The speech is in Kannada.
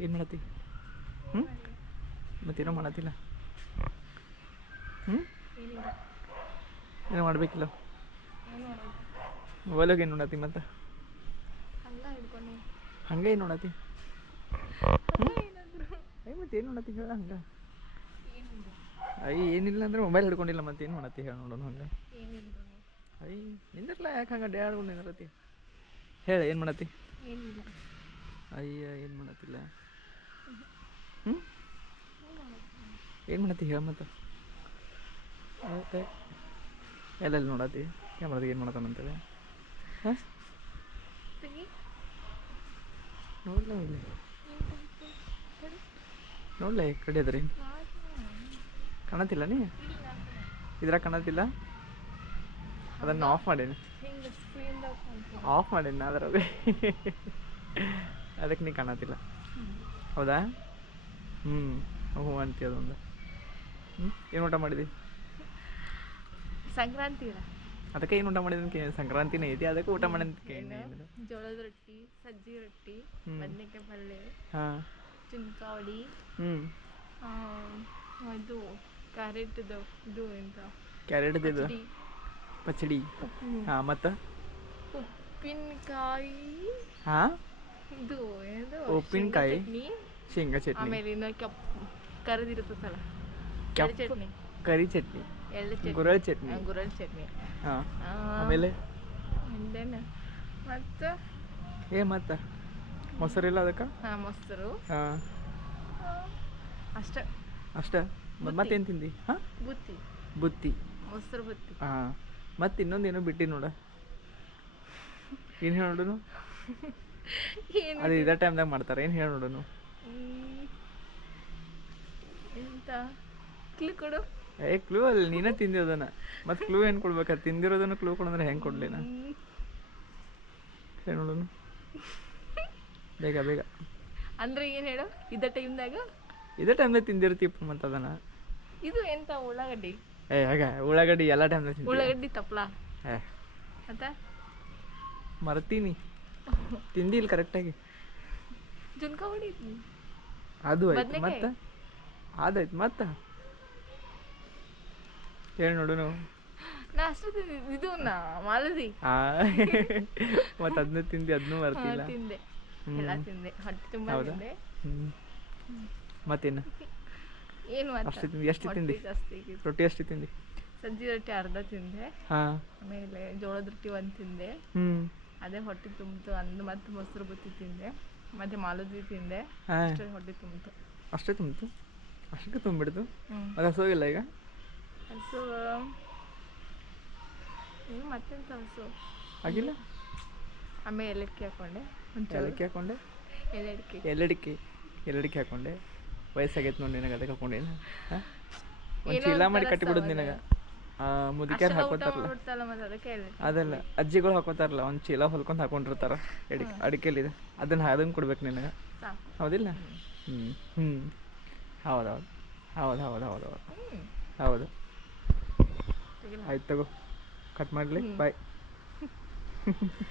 ಏನು ಮಾಡತ್ತಿ? ಹ್ಞೂ ಮತ್ತೇನೋ ಮಾಡತ್ತಿಲ್ಲ. ಹ್ಞೂ ಏನೋ ಮಾಡಬೇಕಿಲ್ಲ? ಮೊಬೈಲಾಗ ಏನು ನೋಡತ್ತಿ ಮತ್ತೆ? ಹಂಗ ಏನು ನೋಡತ್ತಿ? ಅಯ್ಯ ಮತ್ತೆ ಏನು ನೋಡತ್ತಿ ಹೇಳ ಹಂಗೆ? ಅಯ್ಯ, ಏನಿಲ್ಲ ಅಂದ್ರೆ ಮೊಬೈಲ್ ಹಿಡ್ಕೊಂಡಿಲ್ಲ ಮತ್ತೆ ಏನು ಮಾಡತ್ತಿ ಹೇಳ ನೋಡೋಣ ಹಂಗೆ? ಅಯ್ಯ ನಿಂದಿರ್ಲ ಯಾಕೆ ಹಂಗೆ ಡ್ಯಾಡ್ಕೊಂಡು ನಿಂದಿರತ್ತಿ? ಹೇಳ, ಏನು ಮಾಡತ್ತಿ? ಅಯ್ಯ, ಏನು ಮಾಡತ್ತಿಲ್ಲ? ಹ್ಞೂ ಏನು ಮಾಡತ್ತಿ? ಹೇಳ ಮತ್ತೆ. ಎಲ್ಲೆಲ್ಲಿ ನೋಡತ್ತಿ? ಕ್ಯಾಮ್ರಾದಾಗ ಏನು ಮಾಡತ್ತಾನಂತೇಳಿ ಹಾಂ? ನೋಡಲೇ ಇಲ್ಲಿ? ನೋಡ್ಲ ಕಡೆ ಅದ್ರಿ ಕಾಣತಿಲ್ಲ ನೀ? ಇದ್ರಾಗ ಕಾಣತಿಲ್ಲ ಅದನ್ನು ಆಫ್ ಮಾಡೀನಿ. ಆಫ್ ಮಾಡೀನಿ ಅದರ ಅದಕ್ಕೆ ನೀ ಕಾಣತಿಲ್ಲ ಹೌದಾ? ಹ್ಞೂ ಹ್ಞೂ ಅಂತೀಯ ಅದೊಂದು. ಹ್ಞೂ ಏನು ಊಟ ಮಾಡಿದಿ? ಸಂಕ್ರಾಂತಿ ಅದಕ್ಕೆ ಏನು ಊಟ ಮಾಡಿದ ಕೇಳಿ ಸಂಕ್ರಾಂತಿನೇ ಐತಿ ಅದಕ್ಕೆ ಊಟ ಮಾಡಿ ಅಂತ ಕೇಳಿ ಜೋಳದ ರೊಟ್ಟಿ ಸಜ್ಜಿ ರೊಟ್ಟಿ. ಬದನೆಕಾಯಿ ಪಲ್ಯ ಹಾಂ. ಚಿನ್ಕಾವಡಿ ಹ್ಞೂ ಇದು ಕ್ಯಾರೆಟ್ದು ಇದು ಎಂತ? ಕ್ಯಾರೆಟ್ ಇದು? ಪಚಡಿ, ಪಚಡಿ. ಹಾಂ ಮತ್ತು? ಉಪ್ಪಿನಕಾಯಿ. ಹಾಂ? ಇದು ಏನದು ಉಪ್ಪಿನ್ಕಾಯಿ? ಚಟ್ನಿ ಶೇಂಗಾ ಚಟ್ನಿ ಆಮೇಲೆ ಇನ್ನು ಕೆಪ್ ಕರಿದಿರ್ತದಲ್ಲ ಕೆಂಪು ಚಟ್ನಿ ಕರಿ ಚಟ್ನಿ ಎಳ್ಳು ಚಟ್ನಿ ಗುರಳ್ ಚಟ್ನಿ ಗುರಳ್ ಚಟ್ನಿ ಹಾಂ ಆಮೇಲೆ then ಮತ್ತು ಏ ಮತ್ತೆ ಮೊಸರಿಲ್ಲ ಅದಕ್ಕೆ ಹಾ ಮೊಸರು ಹಾಂ ಅಷ್ಟ ಮತ್ತೆ ಮತ್ತೇನು ತಿಂದಿ ಹಾ ಬುತ್ತಿ ಬುತ್ತಿ ಮೊಸರು ಬುತ್ತಿ ಹಾ ಮತ್ತೆ ಇನ್ನೊಂದೇನೋ ಬಿಟ್ಟಿ ನೋಡ ಏನು ಹೇಳೋಣ ಅದು ಇದೇ ಟೈಮ್ದಾಗ ಮಾಡ್ತಾರೆ. ಏನು ಹೇಳಿ ನೋಡುನು? ಎಂತ? ಕ್ಲೂ ಕೊಡು. ಏ ಕ್ಲೂ ಅಲ್ಲಿ ನೀನೇ ತಿಂದಿರೋದನ್ನ. ಮತ್ತೆ ಕ್ಲೂ ಏನು ಕೊಡ್ಬೇಕು? ತಿಂದಿರೋದನ್ನ ಕ್ಲೂ ಕೊಡಂದ್ರೆ ಹೆಂಗೆ ಕೊಡ್ಲಿ ನಾ. ಹೇಳಿ ನೋಡುನು. ಬೇಗ ಬೇಗ. ಅಂದ್ರೆ ಏನು ಹೇಳು? ಇದೇ ಟೈಮ್ದಾಗ ಇದೇ ಟೈಮ್ದಾಗ ತಿಂದಿರ್ತೀಪ್ಪ ಮತ್ತೆ ಅದನ್ನ. ಇದು ಎಂತ? ಉಳ್ಳಾಗಡ್ಡಿ. ಏ ಹಾಗ. ಉಳ್ಳಾಗಡ್ಡಿ ಎಲ್ಲ ಟೈಮ್ದಾಗ ಉಳ್ಳಾಗಡ್ಡಿ ತಪ್ಪಲ ಏ. ಮತ್ತೆ? ಮರ್ತೀನಿ. ತಿಂದಿಲ್ಲ ಕರೆಕ್ಟಾಗಿ ಜುನ್ಕಾವಡಿ ಅದು ಆಯ್ತು? ಮತ್ತೆ? ಅದಾಯ್ತು ಮತ್ತೆ? ಹೇಳಿ ನೋಡು ನಾ ಅಷ್ಟು ಇದು ನಾ ಮಾಲದಿ. ಆ ಮತ್ತೆ ಅದನ್ನ ತಿಂದು ಅದನ್ನೂ ಬರ್ತಿಲ್ಲ ತಿಂದೆ. ಎಲ್ಲ ತಿಂದೆ ಹೊಟ್ಟೆ ತುಂಬ? ತಿಂದೆ. ಮತ್ತೇನು? ಏನು ಅಷ್ಟು ತಿಂದಿ ಎಷ್ಟು ತಿಂದಿ? ಜಾಸ್ತಿ ಆಗಿತ್ತು. ರೊಟ್ಟಿ ಎಷ್ಟು ತಿಂದಿ? ಸಜ್ಜಿ ರೊಟ್ಟಿ ಅರ್ಧ ತಿಂದೆ. ಆಮೇಲೆ ಜೋಳದ ರೊಟ್ಟಿ ಒಂದ್ ತಿಂದೆ. ಹ್ಞೂ ಅದೇ ಹೊಟ್ಟೆ ತುಂಬಿತು ಅಂದು ಮತ್ತೆ ಮೊಸರು ಬುತ್ತಿ ತಿಂದೆ. ಮತ್ತೆ ಮಾಲುದಿ ತಿಂದೆ. ಅಷ್ಟೇ ಹೊಟ್ಟೆ ತುಂಬಿತು. ಅಷ್ಟೇ ತುಂಬಿತು? ಅಷ್ಟಕ್ಕೆ ತುಂಬಿಡ್ತು ಅದು ಹಸೋಗಿಲ್ಲ ಈಗ? ಹಸು ಏನು ಮತ್ತೆಂತ ಹಸು? ಆಗಿಲ್ಲ ಆಮೇಲೆ ಎಲ್ಲಡಿಕೆ ಹಾಕೊಂಡೆ. ಏಲಕ್ಕಿ ಹಾಕೊಂಡೆ? ಎಲ್ಲಡಿಕೆ ಎಲ್ಲಡಿಕೆ ಎಲ್ಲಡಿಕೆ ಹಾಕೊಂಡೆ. ವಯಸ್ಸಾಗೈತೆ ನೋಡಿ ನಿನಗೆ ಅದಕ್ಕೆ ಹಾಕೊಂಡೇನ ಒಂದು ಚೀಲ ಮಾಡಿ ಕಟ್ಟಿಬಿಡೋದು ನಿನಗೆ. ಮುದುಕ್ಯಾರು ಹಾಕೋತಾರಲ್ಲ. ಅದೆಲ್ಲ ಅಜ್ಜಿಗಳು ಹಾಕೋತಾರಲ್ಲ ಒಂದು ಚೀಲ ಹೊಲ್ಕೊಂಡು ಹಾಕೊಂಡಿರ್ತಾರ ಅಡಿಕೆ ಅಡಿಕೆಲಿದೆ ಅದನ್ನ ಅದನ್ನು ಕೊಡ್ಬೇಕು ನಿನಗೆ. ಹೌದಿಲ್ಲ? ಹ್ಞೂ ಹ್ಞೂ ಹೌದು ಹೌದು ಹೌದು ಹೌದು. ಹೌದು. ಹೌದು ಆಯ್ತು ತಗೋ. ಕಟ್ ಮಾಡಲಿ. ಬಾಯ್